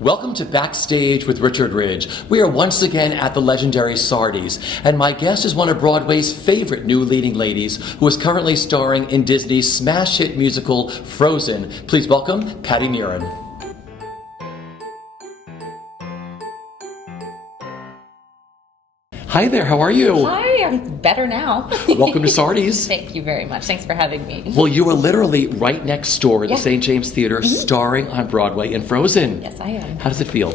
Welcome to Backstage with Richard Ridge. We are once again at the legendary Sardi's, and my guest is one of Broadway's favorite new leading ladies who is currently starring in Disney's smash hit musical Frozen. Please welcome Patti Murin. Hi there, how are you? Hi, I'm better now. Welcome to Sardi's. Thank you very much. Thanks for having me. Well, you are literally right next door at the St. James Theater, starring on Broadway in Frozen. Yes, I am. How does it feel?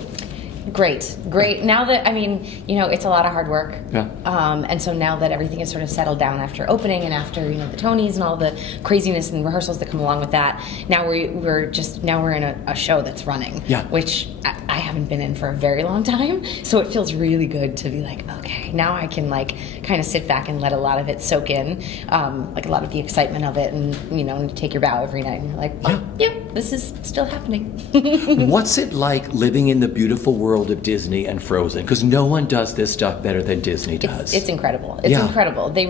Great. Now that, it's a lot of hard work. Yeah. And so now that everything is sort of settled down after opening and after, the Tonys and all the craziness and rehearsals that come along with that, now we're in a show that's running. Yeah. Which I haven't been in for a very long time. So it feels really good to be like, okay, now I can kind of sit back and let a lot of it soak in, a lot of the excitement of it, and take your bow every night and you're like, this is still happening. What's it like living in the beautiful world of Disney and Frozen? Because no one does this stuff better than Disney does. It's incredible. It's incredible. They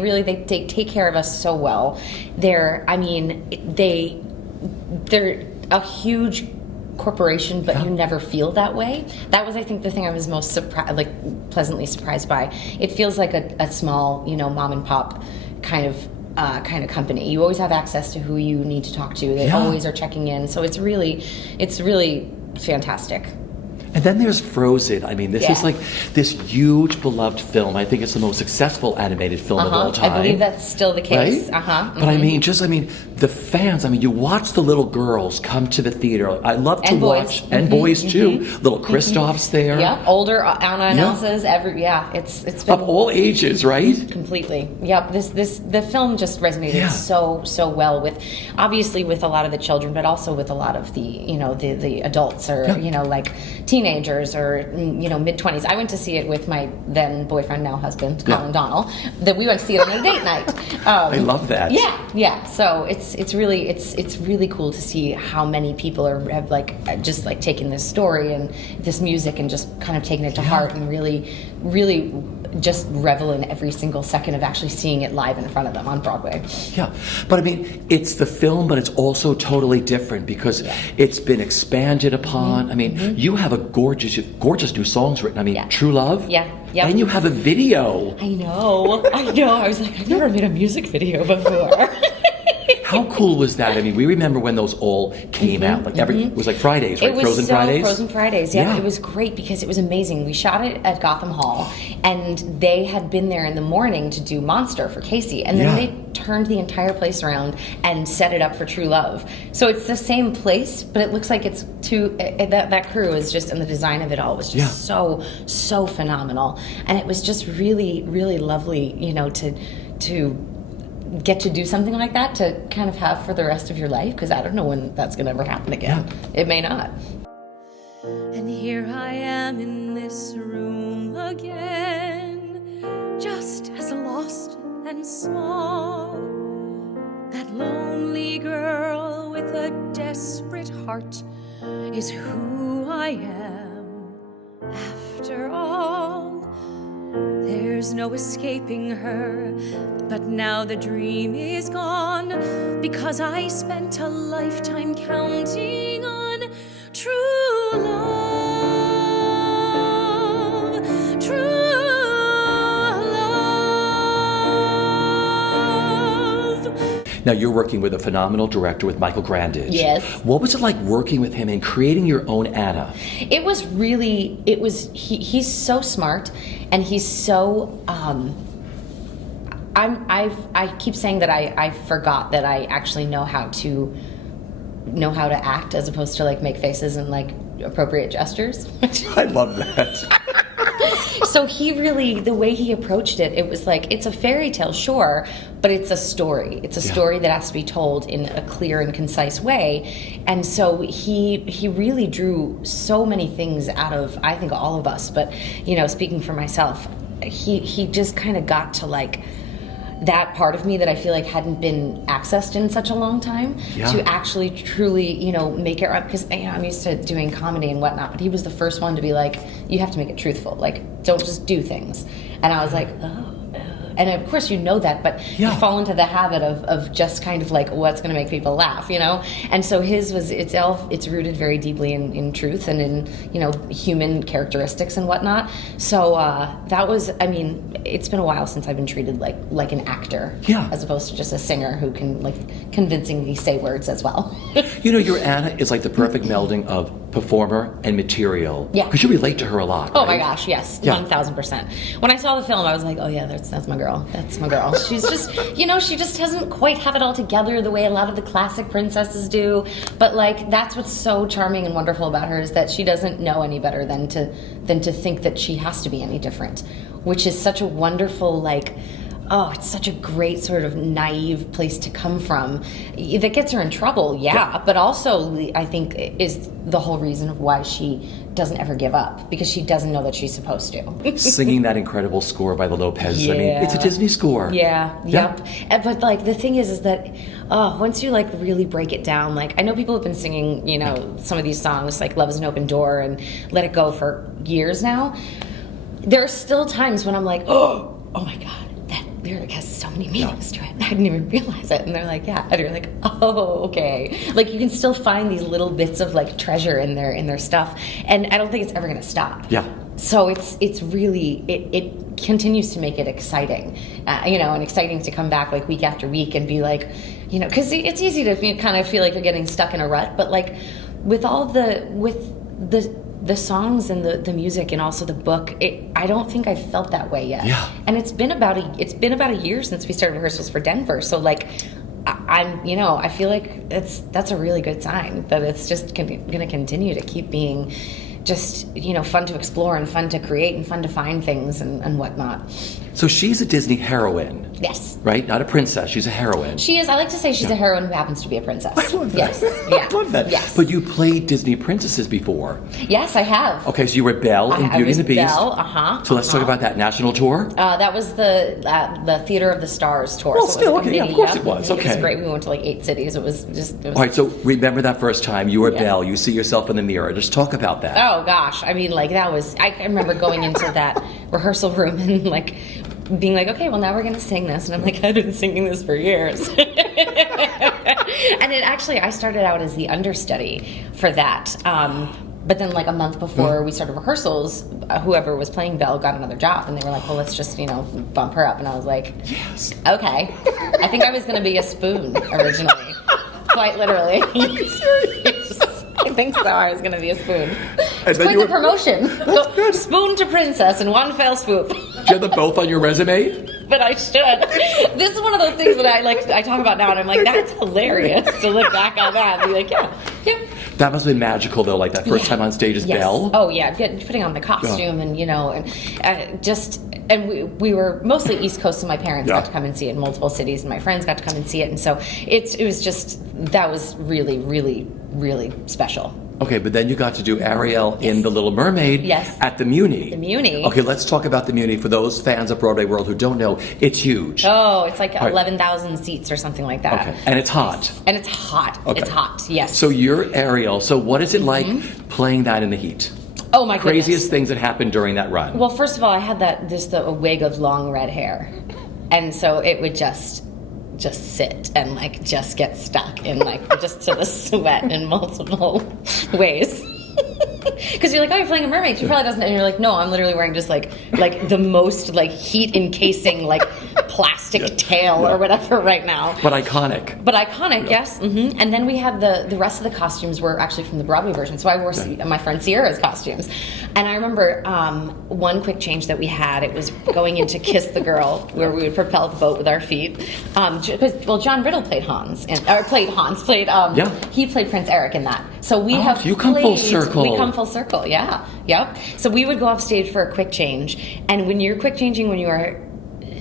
take care of us so well. They're a huge corporation, but you never feel that way. That was, I think, the thing I was most pleasantly surprised by. It feels like a small, mom and pop kind of company. You always have access to who you need to talk to. They always are checking in. So it's really fantastic. And then there's Frozen. This is this huge beloved film. I think it's the most successful animated film of all time. I believe that's still the case. Right? But the fans, you watch the little girls come to the theater. I love to watch, and boys too. Little Kristoff's there. Yeah, older Anna and Elsa's. It's been of all ages, right? Completely. Yep. The film just resonated so well with a lot of the children, but also with a lot of the adults or teenagers or mid-20s. I went to see it with my then boyfriend, now husband, Colin Donnell. That we went to see it on a date night. I love that. Yeah. So it's really cool to see how many people have taken this story and this music and just kind of taken it to heart and really just revel in every single second of actually seeing it live in front of them on Broadway. Yeah, but it's the film, but it's also totally different because it's been expanded upon. You have a gorgeous new songs written. True Love. Yeah. Yep. And you have a video. I know. I was like, I've never made a music video before. How cool was that? We remember when those all came out. It was Fridays, right? It was Frozen Fridays? Frozen Fridays, yeah. It was great because it was amazing. We shot it at Gotham Hall, and they had been there in the morning to do Monster for Casey, and then they turned the entire place around and set it up for True Love. So it's the same place, but it looks like it's that crew is just, and the design of it all was just so phenomenal. And it was just really, really lovely, to get to do something like that to kind of have for the rest of your life, because I don't know when that's going to ever happen again. It may not. And here I am in this room again, just as lost and small. That lonely girl with a desperate heart is who I am after all. There's no escaping her, but now the dream is gone, because I spent a lifetime counting on true love, true love. Now you're working with a phenomenal director with Michael Grandage. Yes. What was it like working with him and creating your own Anna? He's so smart, and he's so I keep saying that I forgot that I actually know how to act as opposed to make faces and appropriate gestures. I love that. So the way he approached it, it was it's a fairy tale, sure, but it's a story. It's a story that has to be told in a clear and concise way. And so he really drew so many things out of, I think, all of us. But, speaking for myself, he just kind of got to that part of me that I feel hadn't been accessed in such a long time to actually truly, make it right. Because I'm used to doing comedy and whatnot, but he was the first one to be you have to make it truthful. Don't just do things. And I was like, oh, And of course you know that, but you fall into the habit of just kind of like what's going to make people laugh, you know? And so his was, it's rooted very deeply in truth and in, you know, human characteristics and whatnot. So that was, I mean, it's been a while since I've been treated like an actor, as opposed to just a singer who can like convincingly say words as well. You know, your Anna is like the perfect melding of performer and material. Yeah. Because you relate to her a lot, right? Oh my gosh, yes, 1000%. When I saw the film, I was like, oh yeah, that's my girl. That's my girl. She's just, you know, she just doesn't quite have it all together the way a lot of the classic princesses do. But like, that's what's so charming and wonderful about her, is that she doesn't know any better than to think that she has to be any different, which is such a wonderful, like, oh, it's such a great sort of naive place to come from. That gets her in trouble, but also I think is the whole reason of why she doesn't ever give up, because she doesn't know that she's supposed to. Singing that incredible score by the Lopez's. I mean, it's a Disney score. Yep. But like the thing is that once you like really break it down, like I know people have been singing, you know, some of these songs like Love is an Open Door and Let It Go for years now. There are still times when I'm like, oh my God, lyric has so many meanings to it. I didn't even realize it. And they're like, yeah. And you're like, oh, okay. Like you can still find these little bits of like treasure in their stuff. And I don't think it's ever going to stop. Yeah. So it's really, it continues to make it exciting, you know, and exciting to come back like week after week and be like, you know, because it's easy to kind of feel like you're getting stuck in a rut. But like with the songs and the music and also the book, I don't think I've felt that way yet. Yeah. And it's been about a year since we started rehearsals for Denver. So like I'm, you know, I feel like that's a really good sign that it's just going to continue to keep being just, you know, fun to explore and fun to create and fun to find things and whatnot. So she's a Disney heroine. Yes. Right? Not a princess. She's a heroine. She is. I like to say she's a heroine who happens to be a princess. I love that. Yes. Yeah. I love that. Yes. But you played Disney princesses before. Yes, I have. Okay, so you were Belle in Beauty and the Beast. Belle, So let's talk about that national tour. That was the Theater of the Stars tour. Well, so still, okay, of course it was. Okay. It was great. We went to like 8 cities. It was All right, so remember that first time you were Belle, you see yourself in the mirror. Just talk about that. Oh, gosh. I mean, like, that was, I remember going into that rehearsal room and, like, being like, okay, well, now we're going to sing this. And I'm like, I've been singing this for years. And it actually, I started out as the understudy for that. But then, like, a month before we started rehearsals, whoever was playing Belle got another job. And they were like, well, let's just, you know, bump her up. And I was like, yes. Okay. I think I was going to be a spoon originally. Quite literally. Are you serious? I think so. I was going to be a spoon. It's quite the promotion. Go good. Spoon to princess in one fell swoop. Do you have them both on your resume? But I should. This is one of those things that I talk about now, and I'm like, that's hilarious to look back on that and be like, yeah. That must have been magical, though, like that first time on stage as Belle. Oh, yeah. Putting on the costume and, you know, and and we were mostly East Coast, so my parents got to come and see it in multiple cities, and my friends got to come and see it. And so it was just, that was really, really, really special. Okay, but then you got to do Ariel in The Little Mermaid at the Muny. The Muny. Okay, let's talk about the Muny. For those fans of Broadway World who don't know, it's huge. Oh, it's like 11,000 seats or something like that. Okay, and it's hot. And it's hot. Okay. It's hot, yes. So you're Ariel. So what is it like playing that in the heat? Oh my goodness. Craziest things that happened during that run. Well, first of all, I had a wig of long red hair. And so it would just sit and like just get stuck in like just to the sweat in multiple ways. Because you're like, oh, you're playing a mermaid. She probably doesn't. And you're like, no, I'm literally wearing just like the most like heat encasing like plastic tail or whatever right now. But iconic. Yes. Mm-hmm. And then we had the rest of the costumes were actually from the Broadway version. So I wore my friend Sierra's costumes. And I remember one quick change that we had. It was going into Kiss the Girl, where we would propel the boat with our feet. Because John Riddle played Hans. He played Prince Eric in that. So we you come full circle. We come full circle, yeah. Yep. So we would go off stage for a quick change. And when you're quick changing, when you are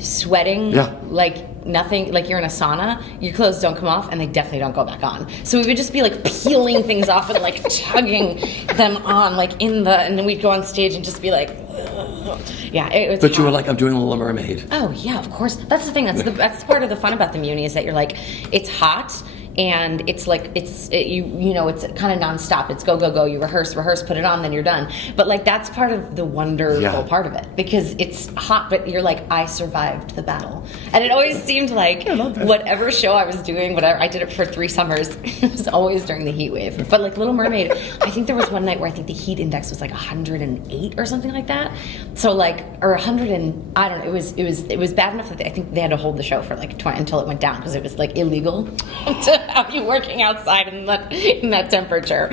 sweating like nothing, like you're in a sauna, your clothes don't come off and they definitely don't go back on. So we would just be like peeling things off and like chugging them on like and then we'd go on stage and just be like, ugh. Yeah, it was But hot. You were like, I'm doing a Little Mermaid. Oh yeah, of course. That's the thing. That's part of the fun about the Muny is that you're like, it's hot. and it's like it's kind of nonstop. It's go go go. You rehearse, put it on, then you're done. But like that's part of the wonderful part of it, because it's hot, but you're like, I survived the battle. And it always seemed like whatever show I was doing, whatever, I did it for 3 summers. It was always during the heat wave. But like Little Mermaid, I think there was one night where I think the heat index was like 108 or something like that. So like, or 100 and I don't know. It was bad enough that I think they had to hold the show for like 20 until it went down, because it was like illegal to have you working outside in that temperature.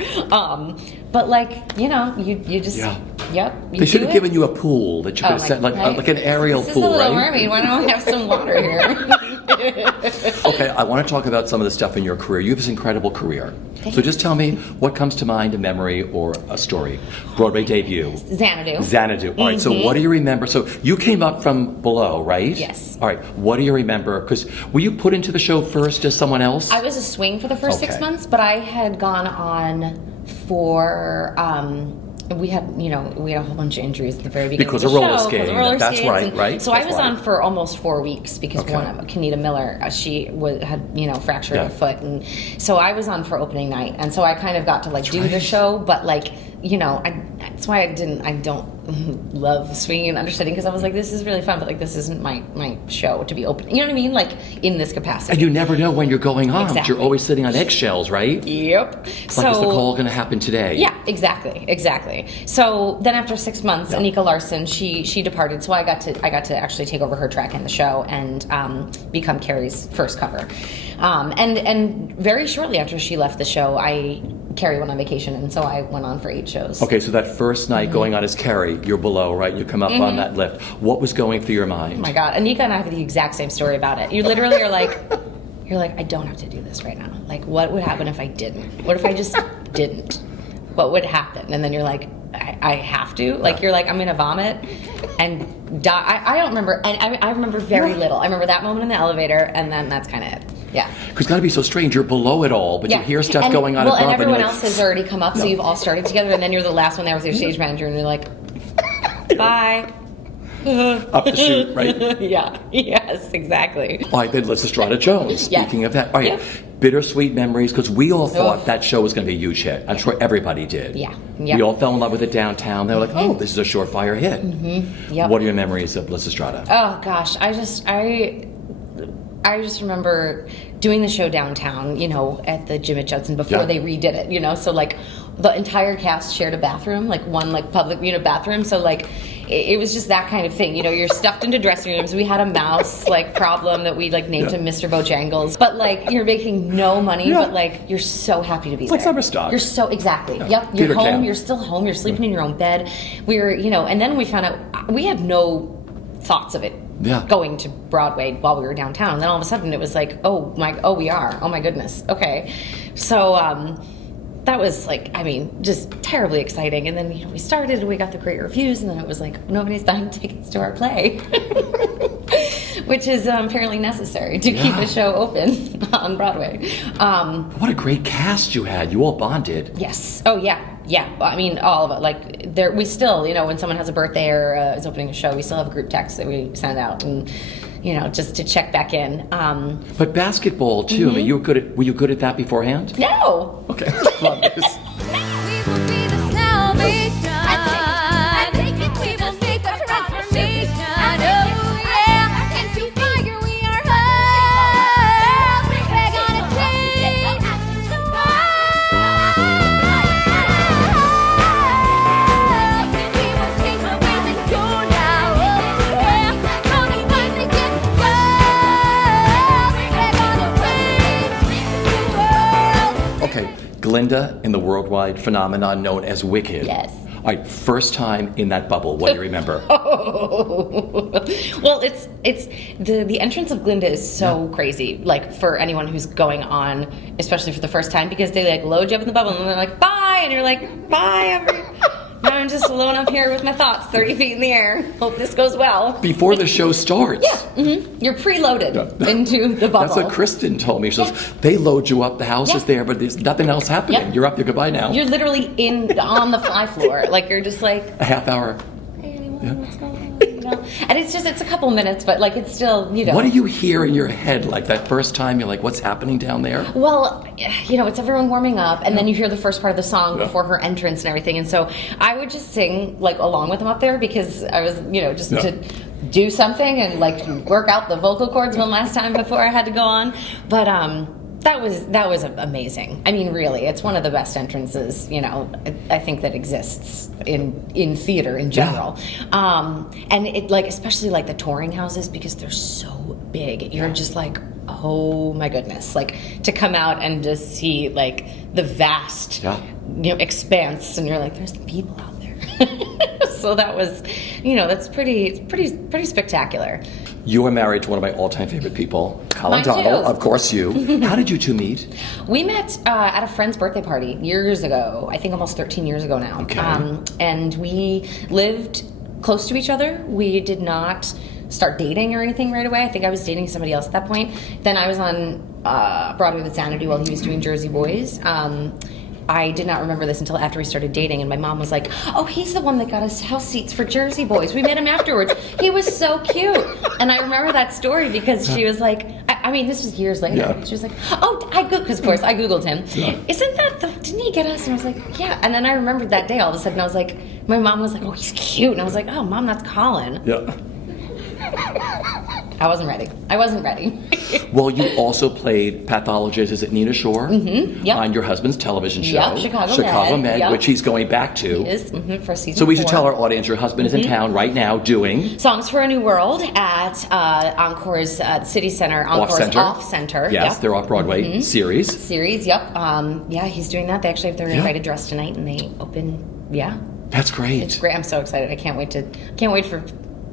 But like, you just they should have given you a pool that you could have set like an aerial this pool, is a Little right? Mermaid. Why don't we have some water here? Okay, I want to talk about some of the stuff in your career. You have this incredible career. So just tell me what comes to mind, a memory or a story. Broadway debut. Xanadu. All right, so what do you remember? So you came up from below, right? Yes. All right, what do you remember? Because were you put into the show first as someone else? I was a swing for the first 6 months, but I had gone on for... we had a whole bunch of injuries at the very beginning because of the of roller show. skating. That's right. So I was on for almost 4 weeks because one of Kenita Miller, she had fractured her foot, and so I was on for opening night, and so I kind of got to do the show, but that's why I don't love swinging and understudying, because I was like, this is really fun, but this isn't my show to be open. You know what I mean? Like in this capacity. And you never know when you're going on. Exactly. You're always sitting on eggshells, right? Yep. Is the call going to happen today? Yeah, exactly. So then after 6 months, Anika Larson, she departed, so I got to actually take over her track in the show and become Carrie's first cover. And very shortly after she left the show, Carrie went on vacation, and so I went on for 8 shows. Okay, so that first night going on as Carrie, you're below, right? You come up on that lift. What was going through your mind? Oh my God, Anika and I have the exact same story about it. You literally are like, I don't have to do this right now. Like, what would happen if I didn't? What if I just didn't? What would happen? And then you're like, I have to? Like, you're like, I'm going to vomit and die. I don't remember. And I remember very little. I remember that moment in the elevator, and then that's kind of it. Yeah. Because it's got to be so strange. You're below it all, but you hear stuff going on above. And everyone else has already come up, so you've all started together, and then you're the last one there with your stage manager, and you're like, bye. Up the chute, right? Yeah. Yes, exactly. All right, then Lysistrata Jones. Speaking of that. All right, bittersweet memories, because we all thought that show was going to be a huge hit. I'm sure everybody did. Yeah. We all fell in love with it downtown. They were like, oh, this is a surefire hit. Yep. What are your memories of Lysistrata? Oh, gosh. I just remember doing the show downtown, at the Jim at Judson before they redid it, so the entire cast shared a bathroom, one public bathroom, so it was just that kind of thing, you're stuffed into dressing rooms. We had a mouse problem that we named him Mr. Bojangles, but you're making no money, but you're so happy to be there. It's like summer stock. You're so exactly. Yeah. Yep, you're Peter home. Can. You're still home. You're sleeping in your own bed. We were, and then we found out we had no thoughts of it. Going to Broadway while we were downtown, and then all of a sudden it was like, oh my goodness, okay, so that was just terribly exciting. And then we started and we got the great reviews, and then it was like, nobody's buying tickets to our play, which is apparently necessary to keep the show open on Broadway. What a great cast you had. You all bonded. Yes. Oh yeah. All of it. We still, when someone has a birthday or is opening a show, we still have a group text that we send out, and just to check back in. But basketball too. I mean, were you good at that beforehand? No. Okay. Love this. We will be the salvation. I take it. We will make a transformation. Oh yeah. Into fire we are held. We're gonna change the world. We will take the ways and go now. Oh yeah. Only when we get wild. We're gonna change the world. Okay. Glinda in the worldwide phenomenon known as Wicked. Yes. All right, first time in that bubble. What do you remember? Well, it's the entrance of Glinda is so crazy. For anyone who's going on, especially for the first time, because they load you up in the bubble and they're like, bye, and you're like, bye. Now I'm just alone up here with my thoughts 30 feet in the air. Hope this goes well. Before the show starts. Yeah. You're preloaded into the bubble. That's what Kristen told me. She says, they load you up, the house is there, but there's nothing else happening. Yep. You're up there, goodbye now. You're literally on the fly floor. You're just like... A half hour. Hey, anyone, what's going on? And it's a couple minutes, but like it's still, What do you hear in your head like that first time? You're like, what's happening down there? Well, it's everyone warming up, and then you hear the first part of the song before her entrance and everything. And so I would just sing like along with them up there because I was, just to do something and like work out the vocal cords one last time before I had to go on. But that was amazing. I mean, really, it's one of the best entrances, I think that exists in theater in general. And it like, especially like the touring houses, because they're so big. You're just like, oh my goodness, like to come out and just see like the vast, expanse, and you're like, there's people out there. So that was, that's pretty spectacular. You are married to one of my all-time favorite people, Colin Mine too. Donald, of course you. How did you two meet? We met at a friend's birthday party years ago, I think almost 13 years ago now. Okay. And we lived close to each other. We did not start dating or anything right away. I think I was dating somebody else at that point. Then I was on Broadway with Xanadu while he was doing Jersey Boys. I did not remember this until after we started dating, and my mom was like, oh, he's the one that got us house seats for Jersey Boys. We met him afterwards. He was so cute. And I remember that story because she was like, I mean, this was years later. Yeah. She was like, oh, because of course I Googled him. Yeah. Isn't that, didn't he get us? And I was like, yeah. And then I remembered that day all of a sudden, I was like, my mom was like, oh, he's cute. And I was like, oh, Mom, that's Colin. Yeah. I wasn't ready. Well, you also played pathologist, is it Nina Shore? Mm-hmm. Yep. On your husband's television show. Yep, Chicago Med, yep. which he's going back to. He is, for season 4. So we should tell our audience your husband is in town right now doing... Songs for a New World at Encore's City Center. Encore's Off Center. Yes, yep. their off-Broadway series. Yep. Yeah, he's doing that. They actually have their invited dress tonight, and they open, That's great. It's great. I'm so excited. I can't wait for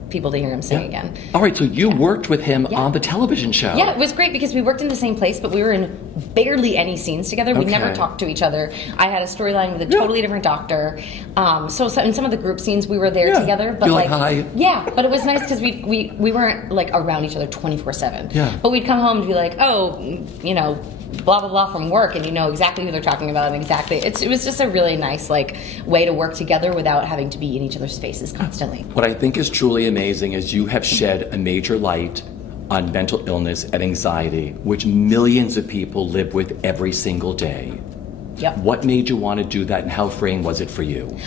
people to hear him sing again. All right, so you worked with him on the television show. Yeah, it was great because we worked in the same place, but we were in barely any scenes together. We never talked to each other. I had a storyline with a totally different doctor. So in some of the group scenes, we were there together. But you're like, hi. Yeah, but it was nice because we weren't like around each other 24/7. Yeah. But we'd come home and be like, oh, blah blah blah from work, and you know exactly who they're talking about, and exactly it was just a really nice like way to work together without having to be in each other's faces constantly. What I think is truly amazing is you have shed a major light on mental illness and anxiety, which millions of people live with every single day. Yep. What made you want to do that, and how freeing was it for you?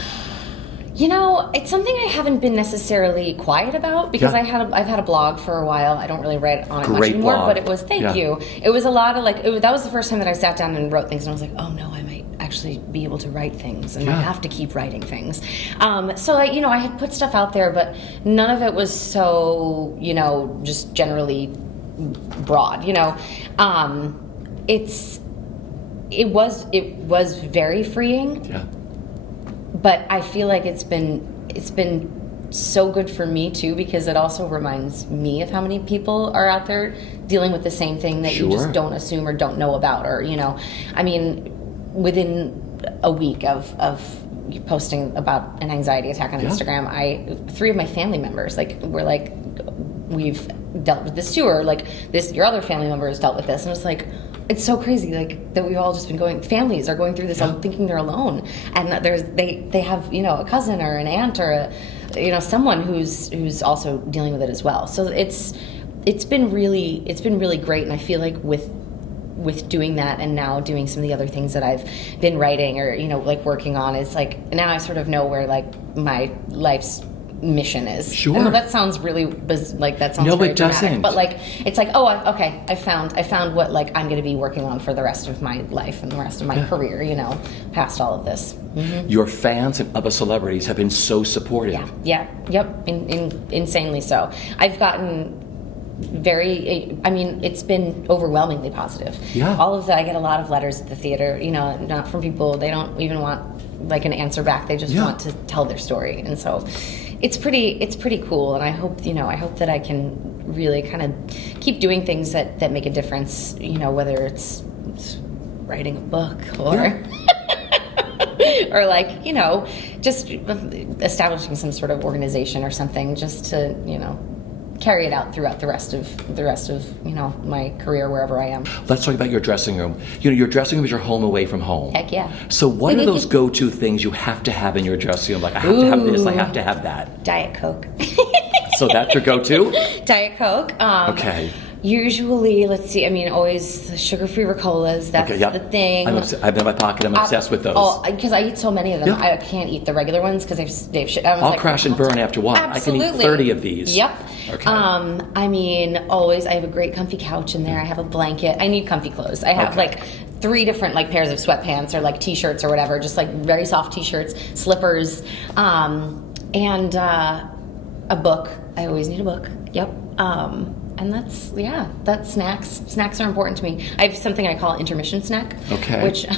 It's something I haven't been necessarily quiet about because I've had a blog for a while. I don't really write on it much anymore, blog. but it was thank you. It was a lot of that was the first time that I sat down and wrote things, and I was like, oh no, I might actually be able to write things, and I have to keep writing things. So I had put stuff out there, but none of it was so just generally broad. It was very freeing. Yeah. But I feel like it's been so good for me too, because it also reminds me of how many people are out there dealing with the same thing that you just don't assume or don't know about, or I mean, within a week of posting about an anxiety attack on Instagram, 3 of my family members were like, we've dealt with this too, or like your other family member has dealt with this, and it's like, it's so crazy, that we've all just been families are going through this, thinking they're alone, and they have a cousin or an aunt or someone who's also dealing with it as well. So it's been really great, and I feel like with doing that and now doing some of the other things that I've been writing or working on, is like now I sort of know where my life's mission is. Sure. I know that sounds really that sounds no, very it dramatic, doesn't. but it's like, oh, okay, I found what I'm going to be working on for the rest of my life and the rest of my career, past all of this. Mm-hmm. Your fans and other celebrities have been so supportive. Yep, insanely so. I've gotten it's been overwhelmingly positive. Yeah. All of that, I get a lot of letters at the theater, not from people, they don't even want an answer back, they just want to tell their story, and so it's pretty cool, and I hope that I can really kind of keep doing things that make a difference, whether it's writing a book or or just establishing some sort of organization or something, just to carry it out throughout the rest of my career wherever I am. Let's talk about your dressing room. Your dressing room is your home away from home. Heck yeah. So what are those go-to things you have to have in your dressing room? Like, I have to have this, I have to have that. Diet Coke. So that's your go-to? Diet Coke. Okay. Usually, let's see, I mean, always the sugar-free Ricolas. That's the thing. I've been in my pocket. I'm obsessed with those. Oh, because I eat so many of them. Yeah. I can't eat the regular ones because I'll crash and burn after one. Absolutely. I can eat 30 of these. Yep. Okay. I mean, always, I have a great comfy couch in there. I have a blanket. I need comfy clothes. I have like 3 different like pairs of sweatpants or like t-shirts or whatever, just like very soft t-shirts, slippers, and a book. I always need a book. Yep. And that's snacks. Snacks are important to me. I have something I call intermission snack. Okay. Which I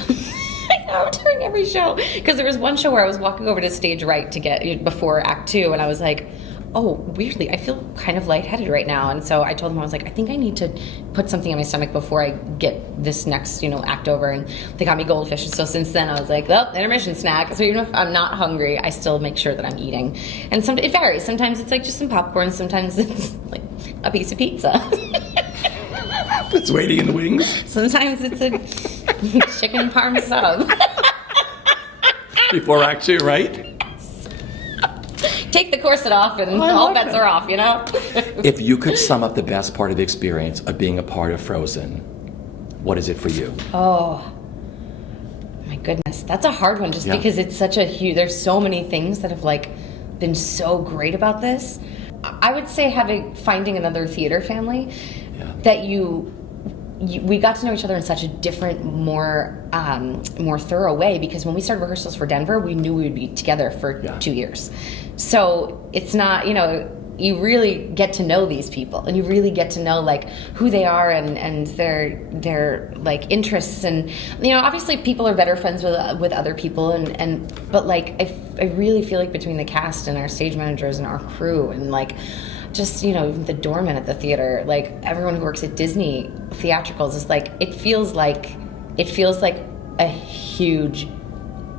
have during every show. Because there was one show where I was walking over to stage right to get before Act 2, and I was like, oh, weirdly, I feel kind of lightheaded right now. And so I told them, I was like, I think I need to put something in my stomach before I get this next, act over. And they got me goldfish. And so since then, I was like, well, intermission snack. So even if I'm not hungry, I still make sure that I'm eating. And it varies. Sometimes it's like just some popcorn. Sometimes it's like a piece of pizza. It's waiting in the wings. Sometimes it's a chicken parm sub. Before Act 2, right? Take the corset off and all bets are off, If you could sum up the best part of the experience of being a part of Frozen, what is it for you? Oh, my goodness. That's a hard one just because it's such a huge, there's so many things that have been so great about this. I would say finding another theater family that we got to know each other in such a different, more thorough way, because when we started rehearsals for Denver, we knew we would be together for 2 years. So it's not, you really get to know these people, and you really get to know who they are and their interests, and obviously people are better friends with other people, but I really feel like between the cast and our stage managers and our crew and just the doorman at the theater, everyone who works at Disney theatricals, is it feels like a huge,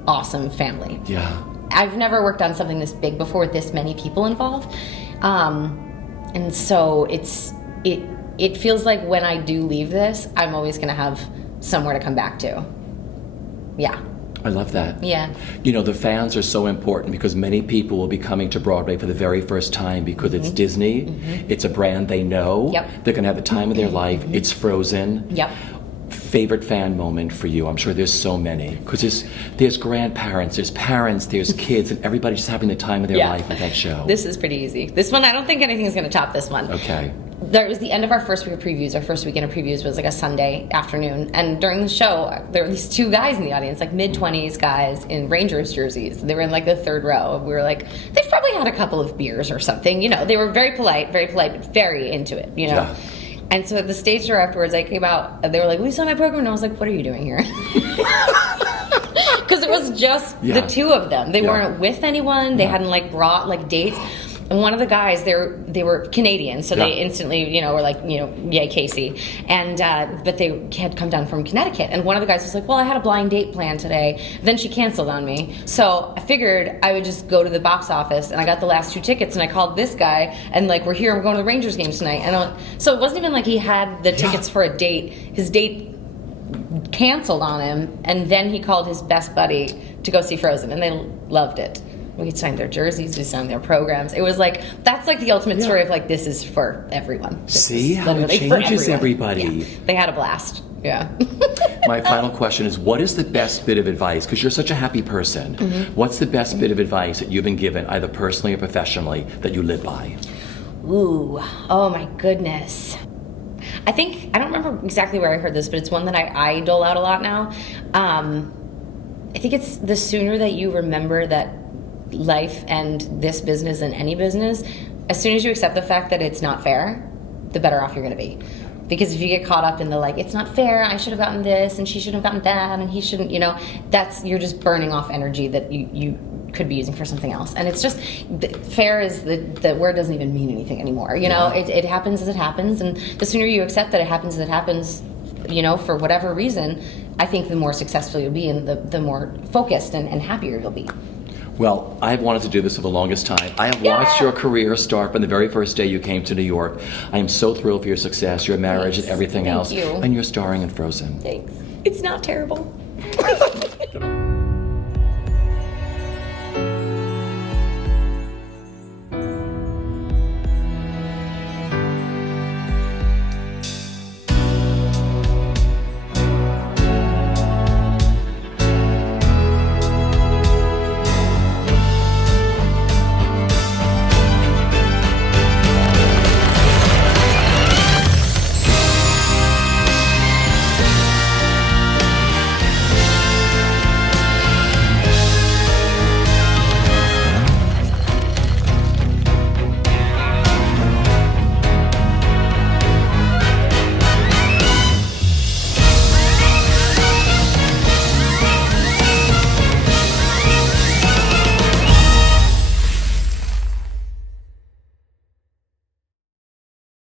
awesome family. Yeah. I've never worked on something this big before with this many people involved, and so it feels like when I do leave this, I'm always going to have somewhere to come back to. Yeah. I love that. Yeah. The fans are so important because many people will be coming to Broadway for the very first time because it's Disney. Mm-hmm. It's a brand they know. Yep. They're going to have the time of their life. It's Frozen. Yep. Favorite fan moment for you? I'm sure there's so many, because there's grandparents, there's parents, there's kids, and everybody's just having the time of their life at that show. This is pretty easy. This one, I don't think anything is going to top this one. Okay. There was the end of our first week of previews. Our first weekend of previews was a Sunday afternoon, and during the show, there were these 2 guys in the audience, mid-20s guys in Rangers jerseys. They were in the third row. We were they've probably had a couple of beers or something. They were very polite, but very into it. Yeah. And so at the stage door afterwards, I came out, and they were like, "We saw my program," and I was like, "What are you doing here?" Because it was just the 2 of them. They weren't with anyone. They hadn't brought dates. And one of the guys, they were Canadian, so they instantly, were yay, Casey. And but they had come down from Connecticut. And one of the guys was like, well, I had a blind date planned today. Then she canceled on me. So I figured I would just go to the box office, and I got the last 2 tickets, and I called this guy, and we're here, and we're going to the Rangers game tonight. And so it wasn't even he had the tickets for a date. His date canceled on him, and then he called his best buddy to go see Frozen, and they loved it. We signed their jerseys, we signed their programs. It was that's the ultimate story of this is for everyone. See how it changes everybody. Yeah. They had a blast. Yeah. My final question is, what is the best bit of advice? Because you're such a happy person. Mm-hmm. What's the best bit of advice that you've been given, either personally or professionally, that you live by? Ooh, oh my goodness. I don't remember exactly where I heard this, but it's one that I dole out a lot now. I think it's the sooner that you remember that life and this business and any business, as soon as you accept the fact that it's not fair, the better off you're going to be. Because if you get caught up in the it's not fair, I should have gotten this and she should have gotten that and he shouldn't, you're just burning off energy that you could be using for something else. And it's just, fair is the word doesn't even mean anything anymore. It happens as it happens, and the sooner you accept that it happens as it happens, for whatever reason, I think the more successful you'll be and the more focused and happier you'll be. Well, I've wanted to do this for the longest time. I have watched your career start from the very first day you came to New York. I am so thrilled for your success, your marriage, and everything else. Thank you. And you're starring in Frozen. Thanks. It's not terrible.